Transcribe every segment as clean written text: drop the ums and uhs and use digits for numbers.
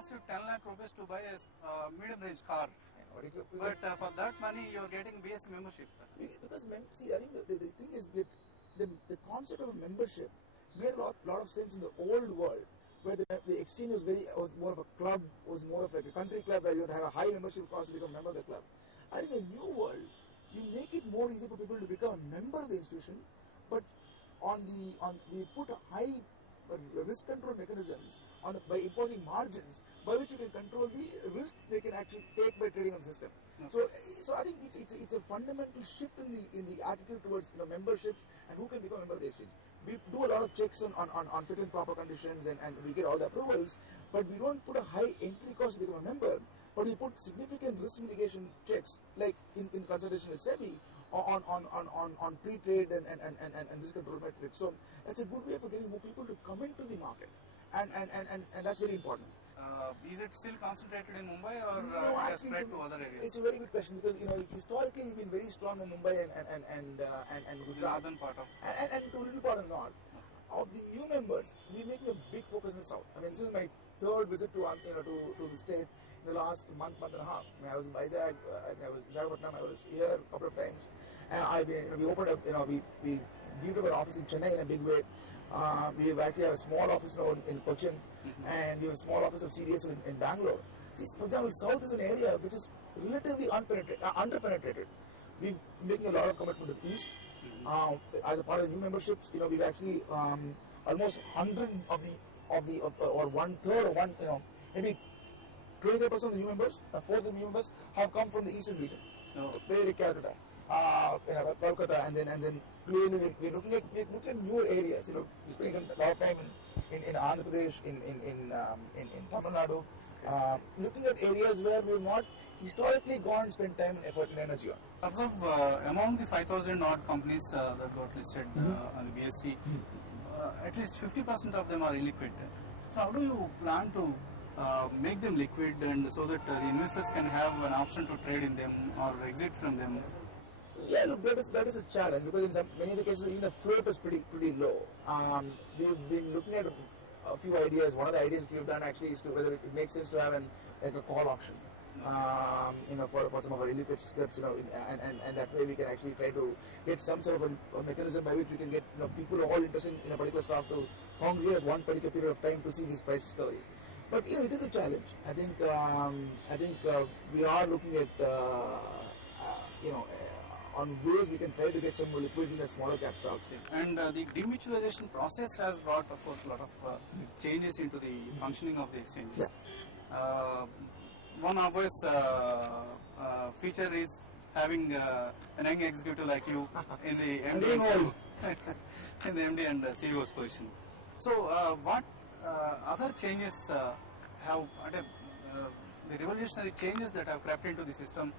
costs you 10 lakh rupees to buy a medium range car. But for that money, you are getting BSE membership. Because see, I think the thing is with the concept of a membership made a lot of sense in the old world, where the exchange was more of a club, was more of like a country club where you would have a high membership cost to become a member of the club. I think in the new world, you make it more easy for people to become a member of the institution, but we put a high risk control mechanisms by imposing margins by which you can control the risks they can actually take by trading on the system. Okay. So I think it's a fundamental shift in the attitude towards memberships and who can become a member of the exchange. We do a lot of checks on fit and proper conditions and we get all the approvals, but we don't put a high entry cost to become a member, but we put significant risk mitigation checks, like in consultation with SEBI on pre-trade and risk control metrics. So that's a good way for getting more people to come into the market, and that's very important. Is it still concentrated in Mumbai or no, has spread to other areas? It's a very good question, because historically we've been very strong in Mumbai and Gujarat, northern part of and to a little part of the north. Of the new members, we're making a big focus in the south. I mean, this is my third visit to the state in the last month and a half. I mean, I was in Vizag, I was in Visakhapatnam, I was here a couple of times, and we opened up. We built up an office in Chennai in a big way. We actually have a small office now in Cochin, and we have a small office of CDS in Bangalore. See, for example, south is an area which is relatively underpenetrated. We're making a lot of commitment to the east. As a part of the new memberships, we've actually almost 100 or one third or maybe 25% of the new members, a fourth of the new members have come from the eastern region. Very Calcutta, Kolkata, and then clearly we're looking at newer areas. We're spending a lot of time in Andhra Pradesh, in Tamil Nadu, looking at areas where we've not historically gone and spent time and effort and energy on. Among the 5,000 odd companies that got listed on the BSE, at least 50% of them are illiquid. So how do you plan to make them liquid, and so that the investors can have an option to trade in them or exit from them? Yeah, look, that is a challenge, because in many of the cases even the float is pretty low. We've been looking at a few ideas. One of the ideas we've done actually is to whether it makes sense to have a call auction. For some of our illiquid scripts, and that way we can actually try to get some sort of a mechanism by which we can get people who are all interested in a particular stock to congregate at one particular period of time to see this price discovery. But it is a challenge. I think we are looking at on ways we can try to get some more liquidity in the smaller cap stocks. And the demutualization process has brought, of course, a lot of changes into the functioning of the exchanges. Yeah. One obvious feature is having an young executive like you in the MD in the MD and CEO's position. So, what other changes have the revolutionary changes that have crept into the system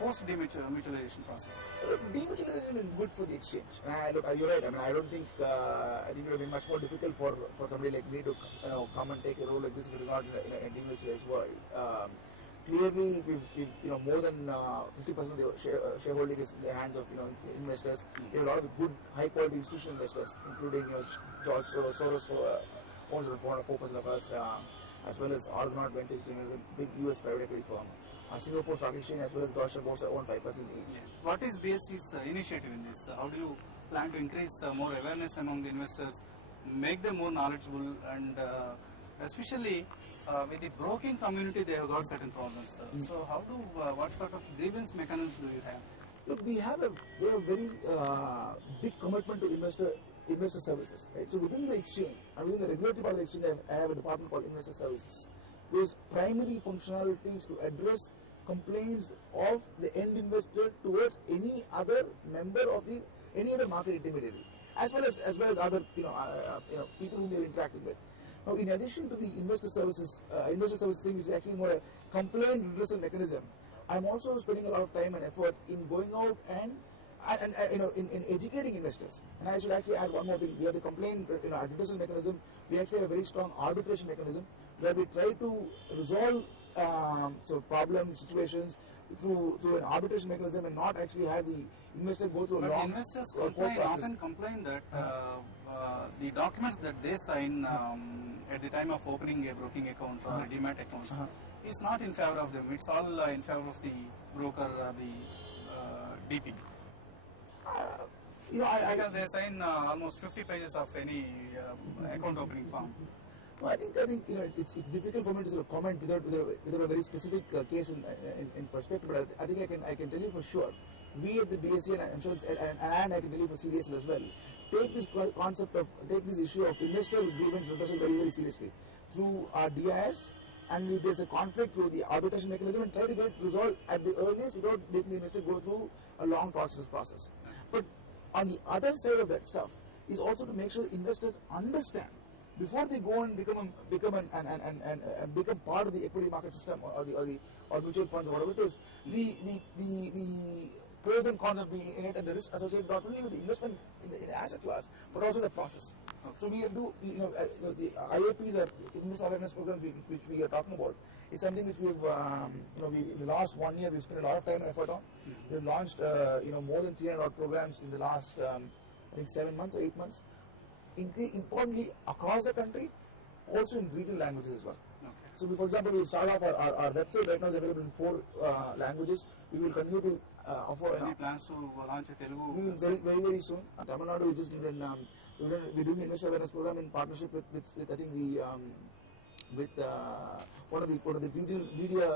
post demutualization process? Demutualization is good for the exchange. Look, you're right. I mean, I don't think I think it would be much more difficult for somebody like me to come and take a role like this if it is not in a demutualized world. Clearly, we've more than 50% of the shareholding is in the hands of investors. We have a lot of good, high quality institutional investors, including George Soros, who owns around 4% of us, as well as Argonaut Ventures, which is a big US private equity firm. Singapore Stock Exchange as well as Deutsche Börse own 5% each. Yeah. What is BSE's initiative in this? How do you plan to increase more awareness among the investors, make them more knowledgeable, and especially with the broking community, they have got certain problems. So how what sort of grievance mechanisms do you have? Look, we have a very big commitment to investor services. Right? So within the exchange, and within the regulatory part of the exchange, I have a department called Investor Services, whose primary functionality is to address complaints of the end investor towards any other member of any other market intermediary, as well as other people whom they are interacting with. Now, in addition to the investor services thing, which is actually more a complaint redressal mechanism, I'm also spending a lot of time and effort in going out and in educating investors. And I should actually add one more thing. We have the complaint redressal mechanism. We actually have a very strong arbitration mechanism where we try to resolve problems, situations through an arbitration mechanism and not actually have the investor go through a But long investors court often complain that the documents that they sign at the time of opening a broking account or a demat account is not in favor of them. It's all in favor of the broker, the DP. Because they sign almost 50 pages of any account opening form. No, I think it's difficult for me to sort of comment without a very specific case in perspective. But I think I can tell you for sure. We at the BSE, and I'm sure and I can tell you for CDSL as well, take this issue of investor grievance redressal very, very seriously through our DIS, and if there's a conflict through the arbitration mechanism, and try to get it resolved at the earliest without making the investor go through a long torturous process. But on the other side of that stuff is also to make sure investors understand before they go and become part of the equity market system or mutual funds or whatever it is, the pros and cons of being in it and the risk associated not only with the investment in the asset class but also the process. Okay. So we do the IAPs or investment awareness programs which we are talking about is something which we've in the last 1 year we've spent a lot of time and effort on. We've launched more than 300 odd programs in the last I think 7 months or 8 months. Importantly, across the country, also in regional languages as well. Okay. So, for example, we start off our website right now is available in 4 languages. We will continue to offer. Any plans to launch a Telugu? We will very soon. Tamil Nadu, we're doing an investor awareness program in partnership with I think with one of the regional media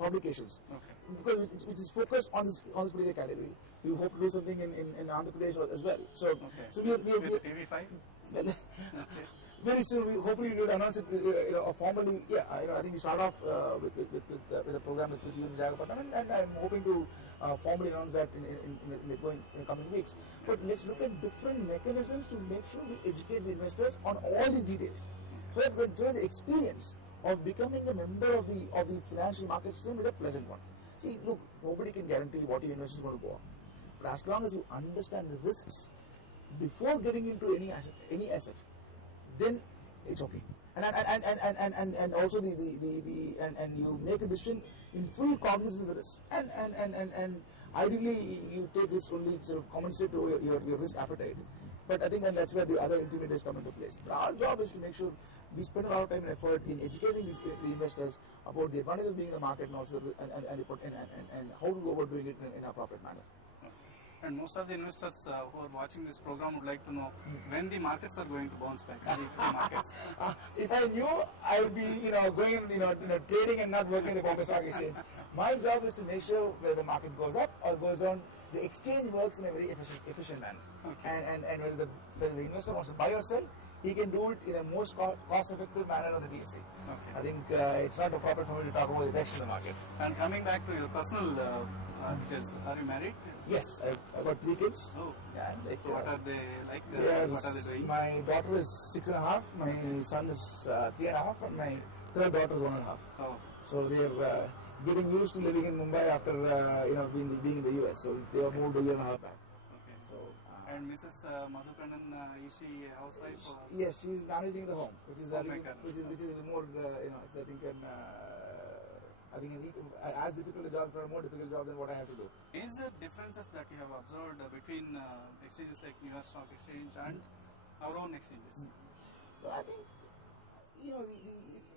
publications. Okay. Because it is focused on this particular category. We hope to do something in Andhra Pradesh as well. So, okay. So we with TV5. Well, okay. Very soon, hopefully we will announce it formally. Yeah, I think we start off with a program with you in Jagapatam, and I'm hoping to formally announce that in the coming weeks. But let's look at different mechanisms to make sure we educate the investors on all these details, so that the experience of becoming a member of the financial market system is a pleasant one. See, look, nobody can guarantee what your investors are going to go on, but as long as you understand the risks before getting into any asset, then it's okay. And also and you make a decision in full cognizance of the risk. And ideally you take this only sort of commensurate to your risk appetite. But I think that's where the other intermediaries come into place. But our job is to make sure we spend a lot of time and effort in educating the investors about the advantages of being in the market and also and how to go about doing it in an appropriate manner. And most of the investors who are watching this program would like to know when the markets are going to bounce back. The markets. If I knew, I would be going trading and not working in the Bombay Stock Exchange. My job is to make sure whether the market goes up or goes down, the exchange works in a very efficient manner. Okay. And whether the investor wants to buy or sell, he can do it in a most cost-effective manner on the BSE. Okay. I think it's not appropriate for me to talk about the direction of the market. And coming back to your personal details, are you married? Yes, I've got 3 kids. Oh, yeah. So what are they like? What are they doing? My daughter is 6.5, my son is 3.5, and my third daughter is 1.5. Oh. So they're getting used to living in Mumbai after being in the US. So they have moved a year and a half back. Okay. So and Mrs. Madhu Kannan, is she a housewife? Or? Yes, she's managing the home, which is more it's I think as difficult a job, more difficult job than what I have to do. Is there differences that you have observed between exchanges like New York Stock Exchange and our own exchanges? So I think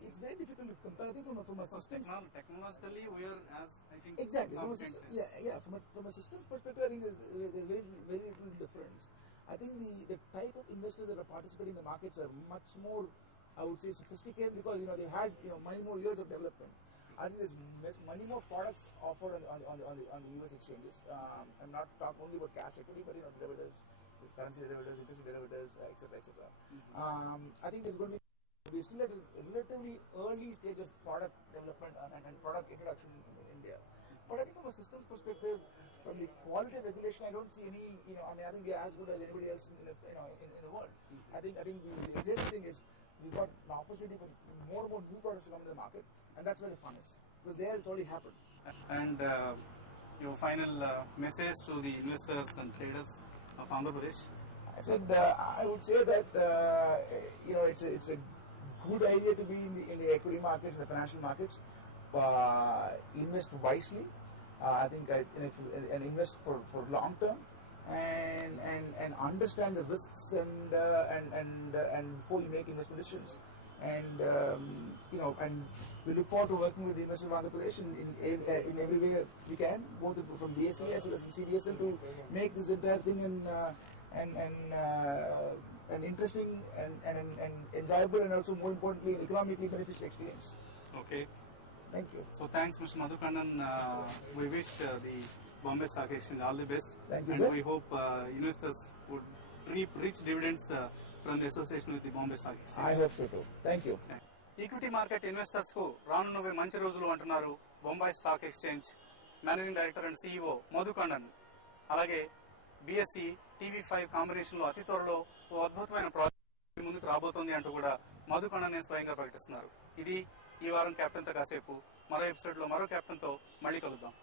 it's very difficult to compare. I think from a system technologically we are as I think exactly from a systems perspective, I think there's very little difference. I think the type of investors that are participating in the markets are much more, I would say, sophisticated because they had many more years of development. I think there's many more products offered on the US exchanges. I'm not talking only about cash equity, but derivatives, there's currency derivatives, interest derivatives, etc. I think there's going to be we're still at a relatively early stage of product development and product introduction in India. But I think from a systems perspective, from the quality of regulation, I don't see any. I think we are as good as anybody else in the world. I think the interesting thing is we've got an opportunity for more and more new products to come to the market, and that's where the fun is. Because there it's already happened. And your final message to the investors and traders of Andhra Pradesh? I said I would say that it's a good idea to be in the equity markets, the financial markets. Invest wisely, I think and invest for long term and understand the risks and before you make investment decisions. And and we look forward to working with the Investors of Andhra Pradesh in every way we can, both from BSE as well as CDSL, to make this entire thing an interesting and enjoyable, and also more importantly economically beneficial experience. Okay. Thank you. So thanks, Mr. Madhu Kannan. We wish the Bombay Stock Exchange all the best. Thank you, and sir. we hope investors would reap rich dividends from the association with the Bombay Stock Exchange. I hope so too. Thank you. Equity market investors కు రానున్నవే మంచి రోజులు అంటున్నారు Bombay stock exchange managing director and CEO Madhu Kannan. అలాగే BSE TV5 combination లో అతి త్వరలో ఓ అద్భుతమైన project ముందుకు రాబోతోంది అంటూ కూడా మధు కన్నన్ స్వయంగా ప్రకటిస్తున్నారు. ఇది ఈ వారం కెప్టెన్ తో కాసేపు. మరో ఎపిసోడ్ లో మరో కెప్టెన్ తో మళ్ళీ కలుద్దాం.